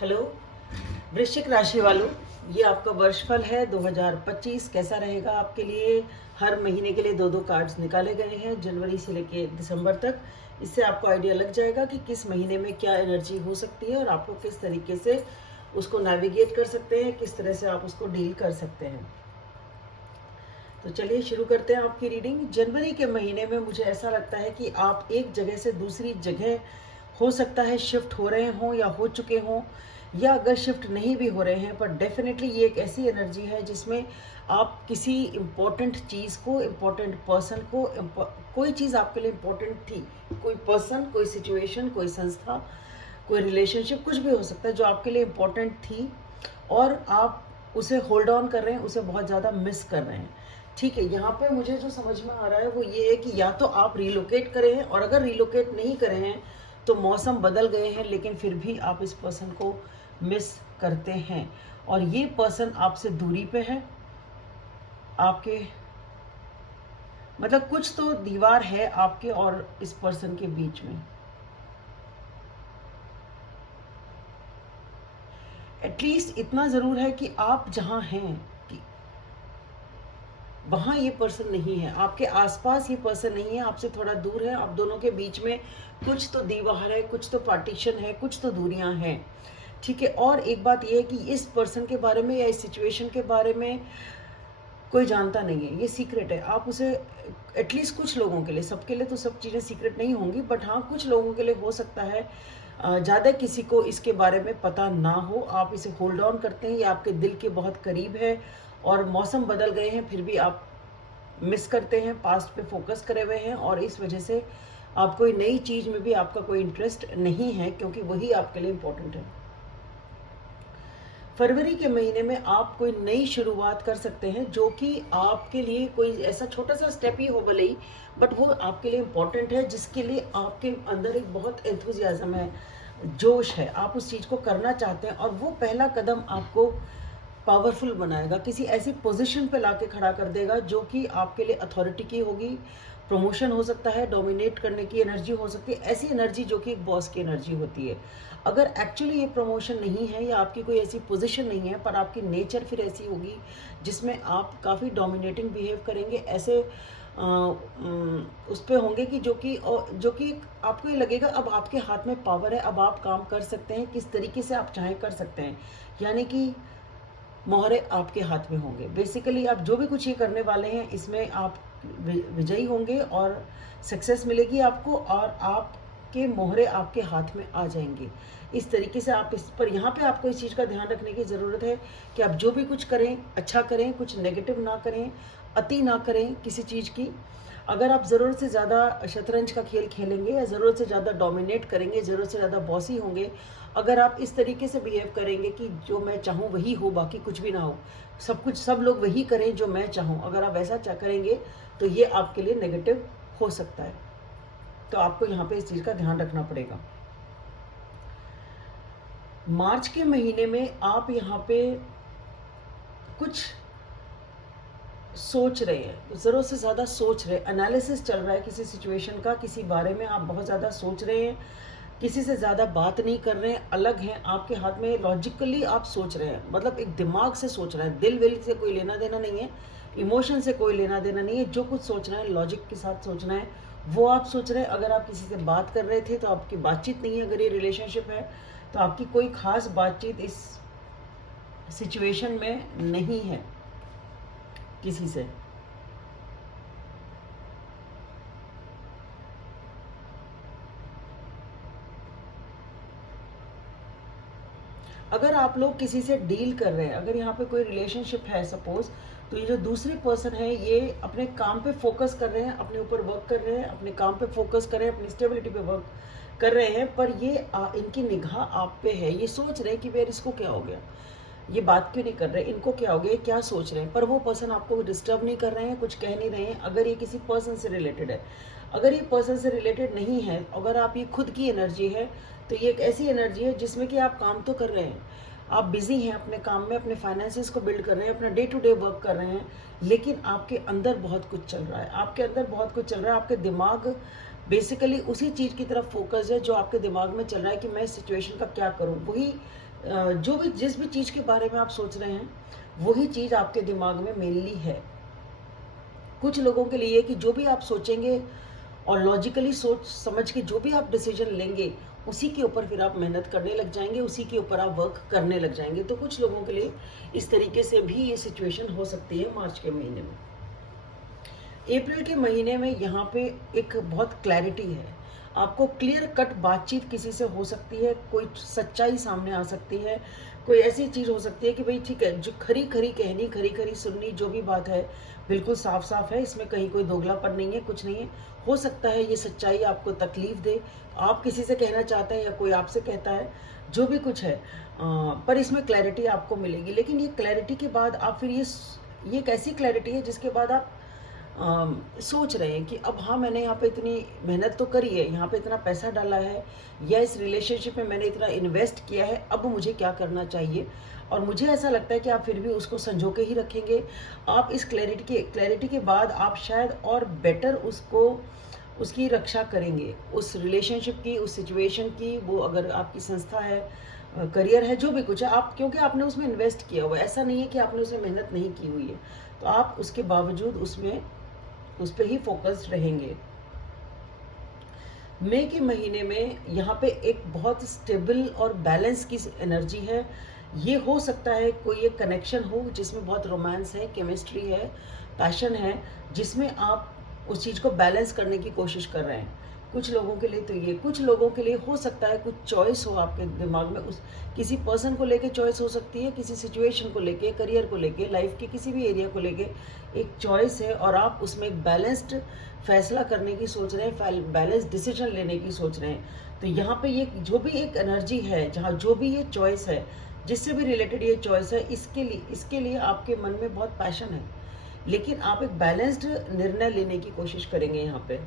Hello वृश्चिक राशि वालों, ये आपका वर्षफल है 2025। कैसा रहेगा आपके लिए? हर महीने के लिए दो दो कार्ड्स निकाले गए हैं जनवरी से लेके दिसंबर तक। इससे आपको आइडिया लग जाएगा कि किस महीने में क्या एनर्जी हो सकती है और आप लोग किस तरीके से उसको नेविगेट कर सकते हैं, किस तरह से आप उसको डील कर सकते हैं। तो चलिए शुरू करते हैं आपकी रीडिंग। जनवरी के महीने में मुझे ऐसा लगता है कि आप एक जगह से दूसरी जगह हो सकता है शिफ्ट हो रहे हों या हो चुके हों, या अगर शिफ्ट नहीं भी हो रहे हैं, पर डेफिनेटली ये एक ऐसी एनर्जी है जिसमें आप किसी इम्पोर्टेंट चीज़ को, इम्पोर्टेंट पर्सन को, कोई चीज़ आपके लिए इम्पोर्टेंट थी, कोई पर्सन, कोई सिचुएशन, कोई संस्था, कोई रिलेशनशिप, कुछ भी हो सकता है जो आपके लिए इम्पोर्टेंट थी और आप उसे होल्ड ऑन कर रहे हैं, उसे बहुत ज़्यादा मिस कर रहे हैं। ठीक है, यहाँ पे मुझे जो समझ में आ रहा है वो ये है कि या तो आप रिलोकेट करें हैं, और अगर रिलोकेट नहीं करे हैं तो मौसम बदल गए हैं, लेकिन फिर भी आप इस पर्सन को मिस करते हैं और ये पर्सन आपसे दूरी पे है। आपके मतलब कुछ तो दीवार है आपके और इस पर्सन के बीच में। एटलीस्ट इतना ज़रूर है कि आप जहाँ हैं कि वहाँ ये पर्सन नहीं है, आपके आसपास ये पर्सन नहीं है, आपसे थोड़ा दूर है। आप दोनों के बीच में कुछ तो दीवार है, कुछ तो पार्टीशन है, कुछ तो दूरियां हैं। ठीक है, और एक बात ये है कि इस पर्सन के बारे में या इस सिचुएशन के बारे में कोई जानता नहीं है, ये सीक्रेट है। आप उसे एटलीस्ट कुछ लोगों के लिए, सबके लिए तो सब चीज़ें सीक्रेट नहीं होंगी, बट हाँ कुछ लोगों के लिए हो सकता है ज़्यादा किसी को इसके बारे में पता ना हो। आप इसे होल्ड ऑन करते हैं, ये आपके दिल के बहुत करीब है और मौसम बदल गए हैं फिर भी आप मिस करते हैं, पास्ट पे फोकस करे हुए हैं और इस वजह से आप कोई नई चीज़ में भी आपका कोई इंटरेस्ट नहीं है, क्योंकि वही आपके लिए इम्पोर्टेंट है। फरवरी के महीने में आप कोई नई शुरुआत कर सकते हैं जो कि आपके लिए कोई ऐसा छोटा सा स्टेप ही हो भले ही, बट वो आपके लिए इम्पोर्टेंट है, जिसके लिए आपके अंदर एक बहुत एंथुजियाज्म है, जोश है, आप उस चीज़ को करना चाहते हैं और वो पहला कदम आपको पावरफुल बनाएगा, किसी ऐसी पोजीशन पे लाके खड़ा कर देगा जो कि आपके लिए अथॉरिटी की होगी। प्रमोशन हो सकता है, डोमिनेट करने की एनर्जी हो सकती है, ऐसी एनर्जी जो कि एक बॉस की एनर्जी होती है। अगर एक्चुअली ये प्रमोशन नहीं है या आपकी कोई ऐसी पोजीशन नहीं है, पर आपकी नेचर फिर ऐसी होगी जिसमें आप काफ़ी डोमिनेटिंग बिहेव करेंगे, ऐसे उस पे होंगे कि जो कि आपको ये लगेगा अब आपके हाथ में पावर है, अब आप काम कर सकते हैं, किस तरीके से आप चाहें कर सकते हैं, यानी कि मोहरे आपके हाथ में होंगे। बेसिकली आप जो भी कुछ ये करने वाले हैं इसमें आप विजयी होंगे और सक्सेस मिलेगी आपको और आपके मोहरे आपके हाथ में आ जाएंगे। इस तरीके से आप इस पर, यहाँ पे आपको इस चीज़ का ध्यान रखने की ज़रूरत है कि आप जो भी कुछ करें अच्छा करें, कुछ नेगेटिव ना करें, अति ना करें किसी चीज़ की। अगर आप ज़रूरत से ज़्यादा शतरंज का खेल खेलेंगे या ज़रूरत से ज़्यादा डोमिनेट करेंगे, ज़रूरत से ज़्यादा बॉसी होंगे, अगर आप इस तरीके से बिहेव करेंगे कि जो मैं चाहूँ वही हो, बाकी कुछ भी ना हो, सब कुछ सब लोग वही करें जो मैं चाहूँ, अगर आप ऐसा करेंगे तो ये आपके लिए नेगेटिव हो सकता है। तो आपको यहाँ पे इस चीज़ का ध्यान रखना पड़ेगा। मार्च के महीने में आप यहाँ पे कुछ सोच रहे हैं, ज़रूरत से ज़्यादा सोच रहे हैं, एनालिसिस चल रहा है किसी सिचुएशन का, किसी बारे में आप बहुत ज़्यादा सोच रहे हैं, किसी से ज़्यादा बात नहीं कर रहे हैं, अलग हैं आपके हाथ में, लॉजिकली आप सोच रहे हैं, मतलब एक दिमाग से सोच रहे हैं, दिल विल से कोई लेना देना नहीं है, इमोशन से कोई लेना देना नहीं है, जो कुछ सोचना है लॉजिक के साथ सोचना है वो आप सोच रहे हैं। अगर आप किसी से बात कर रहे थे तो आपकी बातचीत नहीं है, अगर ये रिलेशनशिप है तो आपकी कोई खास बातचीत इस सिचुएशन में नहीं है किसी से। अगर आप लोग किसी से डील कर रहे हैं, अगर यहाँ पे कोई रिलेशनशिप है सपोज, तो ये जो दूसरी पर्सन है ये अपने काम पे फोकस कर रहे हैं, अपने ऊपर वर्क कर रहे हैं, अपने काम पे फोकस कर रहे हैं, अपनी स्टेबिलिटी पे वर्क कर रहे हैं, पर ये इनकी निगाह आप पे है, ये सोच रहे हैं कि यार इसको क्या हो गया, ये बात क्यों नहीं कर रहे, इनको क्या हो गया, क्या सोच रहे हैं, पर वो पर्सन आपको डिस्टर्ब नहीं कर रहे हैं, कुछ कह नहीं रहे हैं। अगर ये किसी पर्सन से रिलेटेड है, अगर ये पर्सन से रिलेटेड नहीं है, अगर आप ये खुद की एनर्जी है, तो ये एक ऐसी एनर्जी है जिसमें कि आप काम तो कर रहे हैं, आप बिजी हैं अपने काम में, अपने फाइनेंसेस को बिल्ड कर रहे हैं, अपना डे टू डे वर्क कर रहे हैं, लेकिन आपके अंदर बहुत कुछ चल रहा है, आपके अंदर बहुत कुछ चल रहा है, आपके दिमाग बेसिकली उसी चीज़ की तरफ फोकस है जो आपके दिमाग में चल रहा है कि मैं इस सिचुएशन का क्या करूं। वही जो भी जिस भी चीज़ के बारे में आप सोच रहे हैं वही चीज़ आपके दिमाग में मेनली है। कुछ लोगों के लिए कि जो भी आप सोचेंगे और लॉजिकली सोच समझ के जो भी आप डिसीजन लेंगे उसी के ऊपर फिर आप मेहनत करने लग जाएंगे, उसी के ऊपर आप वर्क करने लग जाएंगे। तो कुछ लोगों के लिए इस तरीके से भी ये सिचुएशन हो सकती है मार्च के महीने में। अप्रैल के महीने में यहाँ पे एक बहुत क्लैरिटी है। आपको क्लियर कट बातचीत किसी से हो सकती है, कोई सच्चाई सामने आ सकती है, कोई ऐसी चीज़ हो सकती है कि भाई ठीक है, जो खरी खरी कहनी, खरी खरी सुननी, जो भी बात है बिल्कुल साफ साफ है, इसमें कहीं कोई दोगलापन नहीं है, कुछ नहीं है। हो सकता है ये सच्चाई आपको तकलीफ दे, आप किसी से कहना चाहते हैं या कोई आपसे कहता है, जो भी कुछ है, पर इसमें क्लैरिटी आपको मिलेगी। लेकिन ये क्लैरिटी के बाद आप फिर ये एक ऐसी क्लैरिटी है जिसके बाद आप सोच रहे हैं कि अब हाँ, मैंने यहाँ पे इतनी मेहनत तो करी है, यहाँ पे इतना पैसा डाला है, या इस रिलेशनशिप में मैंने इतना इन्वेस्ट किया है, अब मुझे क्या करना चाहिए। और मुझे ऐसा लगता है कि आप फिर भी उसको संजो के ही रखेंगे। आप इस क्लैरिटी के बाद आप शायद और बेटर उसकी रक्षा करेंगे, उस रिलेशनशिप की, उस सिचुएशन की। वो अगर आपकी संस्था है, करियर है, जो भी कुछ है, आप क्योंकि आपने उसमें इन्वेस्ट किया हुआ है, ऐसा नहीं है कि आपने उसमें मेहनत नहीं की हुई है, तो आप उसके बावजूद उस पर ही फोकस्ड रहेंगे। मई के महीने में यहाँ पे एक बहुत स्टेबल और बैलेंस की एनर्जी है। ये हो सकता है कोई एक कनेक्शन हो जिसमें बहुत रोमांस है, केमिस्ट्री है, पैशन है, जिसमें आप उस चीज़ को बैलेंस करने की कोशिश कर रहे हैं। कुछ लोगों के लिए तो ये, कुछ लोगों के लिए हो सकता है कुछ चॉइस हो आपके दिमाग में, उस किसी पर्सन को लेके चॉइस हो सकती है, किसी सिचुएशन को लेके, करियर को लेके, लाइफ के किसी भी एरिया को लेके एक चॉइस है, और आप उसमें एक बैलेंस्ड फैसला करने की सोच रहे हैं, बैलेंस डिसीजन लेने की सोच रहे हैं। तो यहाँ पे ये जो भी एक एनर्जी है, जहाँ जो भी ये चॉइस है, जिससे भी रिलेटेड ये चॉइस है, इसके लिए आपके मन में बहुत पैशन है, लेकिन आप एक बैलेंस्ड निर्णय लेने की कोशिश करेंगे। यहाँ पे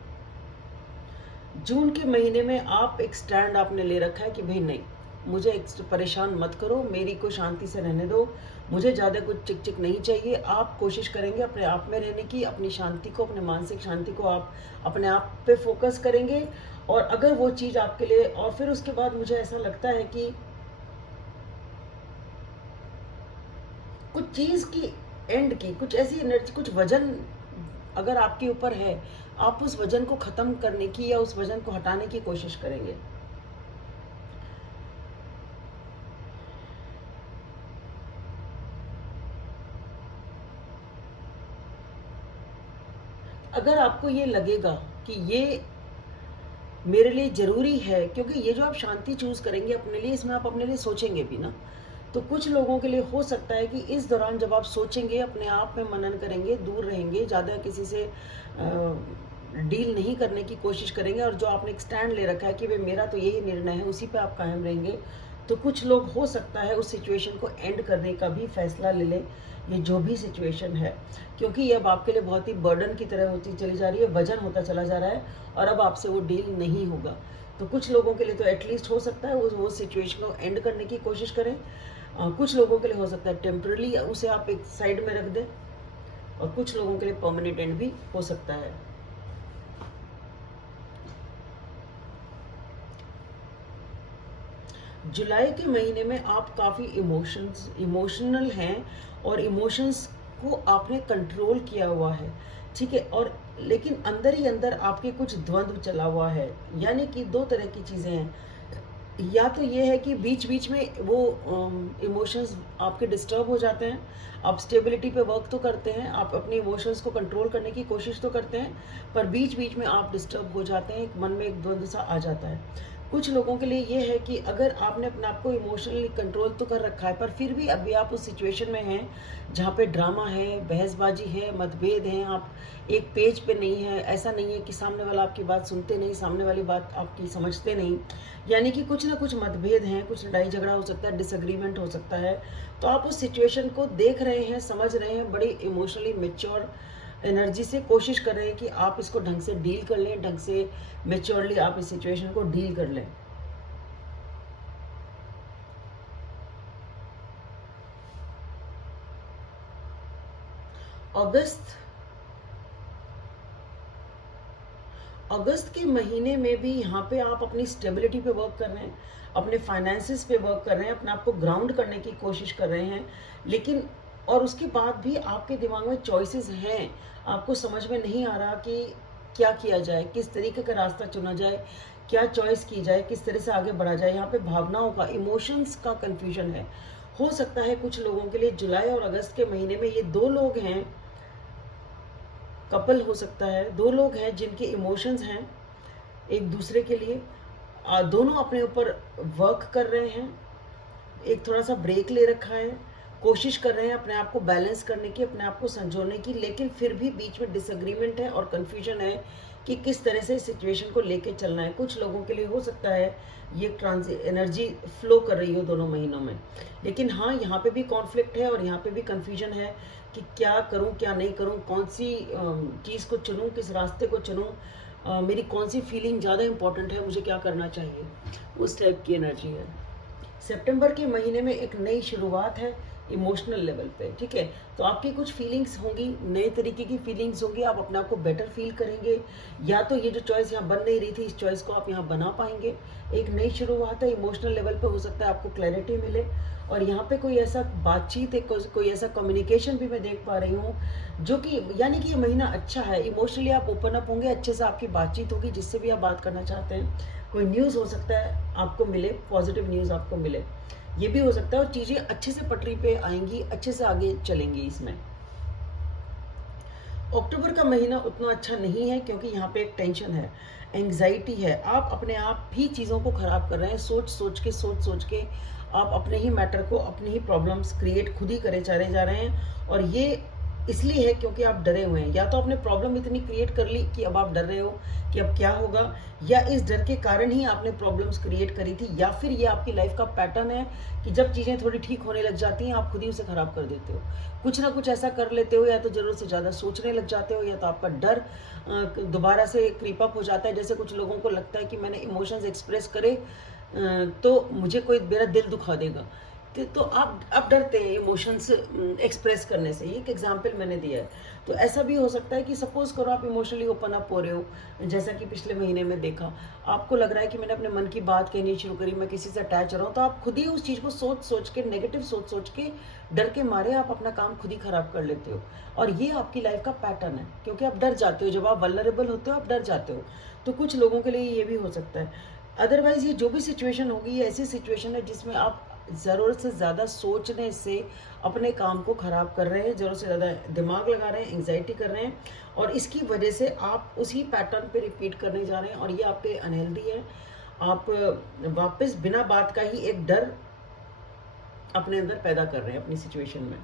जून के महीने में आप एक स्टैंड आपने ले रखा है कि भाई नहीं, मुझे परेशान मत करो, मेरी को शांति से रहने दो, मुझे ज़्यादा कुछ चिक चिक नहीं चाहिए। आप कोशिश करेंगे अपने आप में रहने की, अपनी शांति को, अपने मानसिक शांति को आप अपने आप पे फोकस करेंगे। और अगर वो चीज़ आपके लिए, और फिर उसके बाद मुझे ऐसा लगता है कि कुछ चीज़ की एंड की, कुछ ऐसी एनर्जी, कुछ वजन अगर आपके ऊपर है, आप उस वजन को ख़त्म करने की या उस वजन को हटाने की कोशिश करेंगे। अगर आपको ये लगेगा कि ये मेरे लिए ज़रूरी है, क्योंकि ये जो आप शांति चूज़ करेंगे अपने लिए, इसमें आप अपने लिए सोचेंगे भी ना, तो कुछ लोगों के लिए हो सकता है कि इस दौरान जब आप सोचेंगे, अपने आप में मनन करेंगे, दूर रहेंगे, ज़्यादा किसी से डील नहीं करने की कोशिश करेंगे, और जो आपने एक स्टैंड ले रखा है कि भाई मेरा तो यही निर्णय है, उसी पे आप कायम रहेंगे, तो कुछ लोग हो सकता है उस सिचुएशन को एंड करने का भी फैसला ले लें, ये जो भी सिचुएशन है, क्योंकि ये अब आपके लिए बहुत ही बर्डन की तरह होती चली जा रही है, वजन होता चला जा रहा है, और अब आपसे वो डील नहीं होगा। तो कुछ लोगों के लिए तो एटलीस्ट हो सकता है वो सिचुएशन को एंड करने की कोशिश करें। कुछ लोगों के लिए हो सकता है टेम्पररी उसे आप एक साइड में रख दें, और कुछ लोगों के लिए परमानेंट एंड भी हो सकता है। जुलाई के महीने में आप काफ़ी इमोशनल हैं, और इमोशंस को आपने कंट्रोल किया हुआ है, ठीक है, और लेकिन अंदर ही अंदर आपके कुछ द्वंद्व चला हुआ है। यानी कि दो तरह की चीज़ें हैं, या तो ये है कि बीच बीच में वो इमोशंस आपके डिस्टर्ब हो जाते हैं, आप स्टेबिलिटी पे वर्क तो करते हैं, आप अपने इमोशंस को कंट्रोल करने की कोशिश तो करते हैं, पर बीच बीच में आप डिस्टर्ब हो जाते हैं, मन में एक द्वंद्व सा आ जाता है। कुछ लोगों के लिए ये है कि अगर आपने अपने आप को इमोशनली कंट्रोल तो कर रखा है, पर फिर भी अभी आप उस सिचुएशन में हैं जहाँ पे ड्रामा है, बहसबाजी है, मतभेद हैं, आप एक पेज पे नहीं है। ऐसा नहीं है कि सामने वाला आपकी बात सुनते नहीं, सामने वाली बात आपकी समझते नहीं, यानी कि कुछ ना कुछ मतभेद हैं, कुछ लड़ाई झगड़ा हो सकता है, डिसएग्रीमेंट हो सकता है। तो आप उस सिचुएशन को देख रहे हैं, समझ रहे हैं, बड़ी इमोशनली मेच्योर एनर्जी से कोशिश कर रहे हैं कि आप इसको ढंग से डील कर लें, ढंग से मेच्योरली आप इस सिचुएशन को डील कर लें। अगस्त के महीने में भी यहाँ पे आप अपनी स्टेबिलिटी पे वर्क कर रहे हैं, अपने फाइनेंसिस पे वर्क कर रहे हैं, अपने आप को ग्राउंड करने की कोशिश कर रहे हैं, लेकिन और उसके बाद भी आपके दिमाग में चॉइसेस हैं, आपको समझ में नहीं आ रहा कि क्या किया जाए, किस तरीके का रास्ता चुना जाए, क्या चॉइस की जाए, किस तरह से आगे बढ़ा जाए। यहाँ पे भावनाओं का, इमोशंस का कन्फ्यूजन है। हो सकता है कुछ लोगों के लिए जुलाई और अगस्त के महीने में, ये दो लोग हैं, कपल हो सकता है, दो लोग हैं जिनके इमोशंस हैं एक दूसरे के लिए, दोनों अपने ऊपर वर्क कर रहे हैं, एक थोड़ा सा ब्रेक ले रखा है, कोशिश कर रहे हैं अपने आप को बैलेंस करने की, अपने आप को संजोने की, लेकिन फिर भी बीच में डिसएग्रीमेंट है और कन्फ्यूजन है कि किस तरह से सिचुएशन को लेके चलना है। कुछ लोगों के लिए हो सकता है ये एनर्जी फ्लो कर रही हो दोनों महीनों में, लेकिन हाँ, यहाँ पे भी कॉन्फ्लिक्ट है और यहाँ पे भी कन्फ्यूजन है कि क्या करूँ क्या नहीं करूँ, कौन सी चीज़ को चुनूँ, किस रास्ते को चुनूँ, मेरी कौन सी फीलिंग ज़्यादा इंपॉर्टेंट है, मुझे क्या करना चाहिए, उस टाइप की एनर्जी है। सितंबर के महीने में एक नई शुरुआत है इमोशनल लेवल पे, ठीक है। तो आपकी कुछ फीलिंग्स होंगी, नए तरीके की फीलिंग्स होंगी, आप अपने आप को बेटर फील करेंगे, या तो ये जो चॉइस यहाँ बन नहीं रही थी, इस चॉइस को आप यहाँ बना पाएंगे। एक नई शुरुआत है इमोशनल लेवल पे, हो सकता है आपको क्लैरिटी मिले, और यहाँ पे कोई ऐसा बातचीत है, कोई ऐसा कम्युनिकेशन भी मैं देख पा रही हूँ, जो कि यानी कि ये महीना अच्छा है, इमोशनली आप ओपन अप होंगे, अच्छे से आपकी बातचीत होगी जिससे भी आप बात करना चाहते हैं। कोई न्यूज़ हो सकता है आपको मिले, पॉजिटिव न्यूज़ आपको मिले, ये भी हो सकता है, और चीज़ें अच्छे से पटरी पे आएंगी, अच्छे से आगे चलेंगी इसमें। अक्टूबर का महीना उतना अच्छा नहीं है क्योंकि यहाँ पे एक टेंशन है, एंग्जाइटी है, आप अपने आप ही चीज़ों को ख़राब कर रहे हैं, सोच सोच के आप अपने ही मैटर को, अपनी ही प्रॉब्लम्स क्रिएट खुद ही करे चले जा रहे हैं, और ये इसलिए है क्योंकि आप डरे हुए हैं। या तो आपने प्रॉब्लम इतनी क्रिएट कर ली कि अब आप डर रहे हो कि अब क्या होगा, या इस डर के कारण ही आपने प्रॉब्लम्स क्रिएट करी थी, या फिर ये आपकी लाइफ का पैटर्न है कि जब चीज़ें थोड़ी ठीक होने लग जाती हैं आप खुद ही उसे ख़राब कर देते हो, कुछ ना कुछ ऐसा कर लेते हो, या तो ज़रूरत से ज़्यादा सोचने लग जाते हो, या तो आपका डर दोबारा से क्रीप अप हो जाता है। जैसे कुछ लोगों को लगता है कि मैंने इमोशंस एक्सप्रेस करे तो मुझे कोई मेरा दिल दुखा देगा, तो आप डरते हैं इमोशंस एक्सप्रेस करने से। ये एक एग्जांपल मैंने दिया है। तो ऐसा भी हो सकता है कि सपोज करो आप इमोशनली ओपन अप हो रहे हो, जैसा कि पिछले महीने में देखा, आपको लग रहा है कि मैंने अपने मन की बात कहनी शुरू करी, मैं किसी से अटैच रहा हूँ, तो आप खुद ही उस चीज़ को सोच के, नेगेटिव सोच के, डर के मारे आप अपना काम खुद ही खराब कर लेते हो, और ये आपकी लाइफ का पैटर्न है क्योंकि आप डर जाते हो, जब आप वल्नरेबल होते हो आप डर जाते हो। तो कुछ लोगों के लिए ये भी हो सकता है। अदरवाइज ये जो भी सिचुएशन होगी, ये ऐसी सिचुएशन है जिसमें आप ज़रूरत से ज़्यादा सोचने से अपने काम को ख़राब कर रहे हैं, ज़रूरत से ज़्यादा दिमाग लगा रहे हैं, एंग्जाइटी कर रहे हैं, और इसकी वजह से आप उसी पैटर्न पे रिपीट करने जा रहे हैं, और ये आपके अनहेल्दी है। आप वापस बिना बात का ही एक डर अपने अंदर पैदा कर रहे हैं अपनी सिचुएशन में।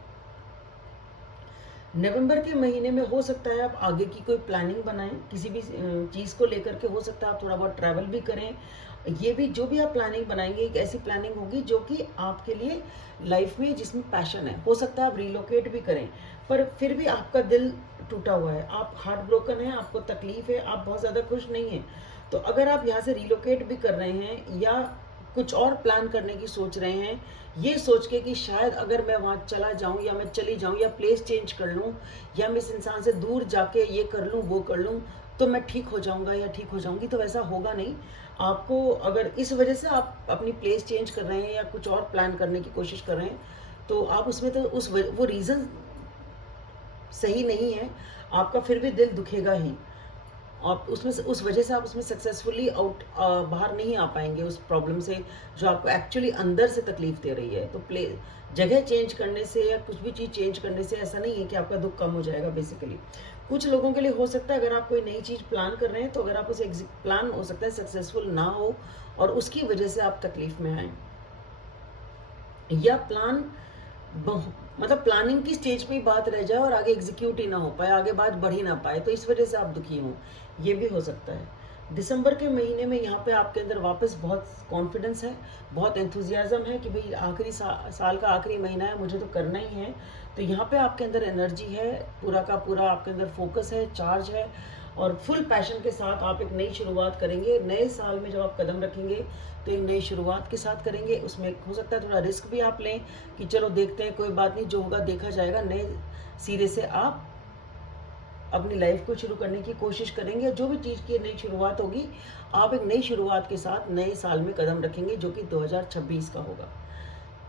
नवंबर के महीने में हो सकता है आप आगे की कोई प्लानिंग बनाएं, किसी भी चीज़ को लेकर के, हो सकता है आप थोड़ा बहुत ट्रैवल भी करें। ये भी, जो भी आप प्लानिंग बनाएंगे, एक ऐसी प्लानिंग होगी जो कि आपके लिए लाइफ में जिसमें पैशन है। हो सकता है आप रिलोकेट भी करें, पर फिर भी आपका दिल टूटा हुआ है, आप हार्ट ब्रोकन है, आपको तकलीफ है, आप बहुत ज़्यादा खुश नहीं हैं। तो अगर आप यहाँ से रिलोकेट भी कर रहे हैं या कुछ और प्लान करने की सोच रहे हैं, ये सोच के कि शायद अगर मैं वहाँ चला जाऊँ या मैं चली जाऊँ, या प्लेस चेंज कर लूँ, या मैं इस इंसान से दूर जाके ये कर लूँ वो कर लूँ, तो मैं ठीक हो जाऊँगा या ठीक हो जाऊँगी, तो वैसा होगा नहीं। आपको अगर इस वजह से आप अपनी प्लेस चेंज कर रहे हैं या कुछ और प्लान करने की कोशिश कर रहे हैं, तो आप उसमें तो वो रीज़न सही नहीं है, आपका फिर भी दिल दुखेगा ही। आप उसमें से, उस वजह से आप उसमें सक्सेसफुली बाहर नहीं आ पाएंगे उस प्रॉब्लम से जो आपको एक्चुअली अंदर से तकलीफ दे रही है। तो जगह चेंज करने से या कुछ भी चीज़ चेंज करने से ऐसा नहीं है कि आपका दुख कम हो जाएगा। बेसिकली कुछ लोगों के लिए हो सकता है, अगर आप कोई नई चीज़ प्लान कर रहे हैं, तो अगर आप उसे प्लान हो सकता है सक्सेसफुल ना हो, और उसकी वजह से आप तकलीफ में आए, या प्लान मतलब प्लानिंग की स्टेज पे ही बात रह जाए और आगे एग्जीक्यूट ही ना हो पाए, आगे बात बढ़ ही ना पाए, तो इस वजह से आप दुखी हों, ये भी हो सकता है। दिसंबर के महीने में यहाँ पे आपके अंदर वापस बहुत कॉन्फिडेंस है, बहुत एंथुजियाज्म है कि भाई आखिरी साल का आखिरी महीना है, मुझे तो करना ही है। तो यहाँ पे आपके अंदर एनर्जी है, पूरा का पूरा आपके अंदर फोकस है, चार्ज है, और फुल पैशन के साथ आप एक नई शुरुआत करेंगे। नए साल में जब आप कदम रखेंगे तो एक नई शुरुआत के साथ करेंगे। उसमें हो सकता है थोड़ा रिस्क भी आप लें कि चलो देखते हैं, कोई बात नहीं, जो होगा देखा जाएगा। नए सिरे से आप अपनी लाइफ को शुरू करने की कोशिश करेंगे। जो भी चीज़ की नई शुरुआत होगी, आप एक नई शुरुआत के साथ नए साल में कदम रखेंगे, जो कि 2026 का होगा।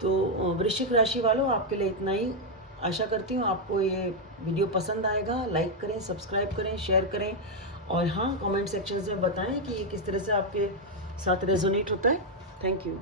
तो वृश्चिक राशि वालों, आपके लिए इतना ही। आशा करती हूँ आपको ये वीडियो पसंद आएगा। लाइक करें, सब्सक्राइब करें, शेयर करें, और हाँ, कमेंट सेक्शन में बताएं कि ये किस तरह से आपके साथ रेजोनेट होता है। Thank you.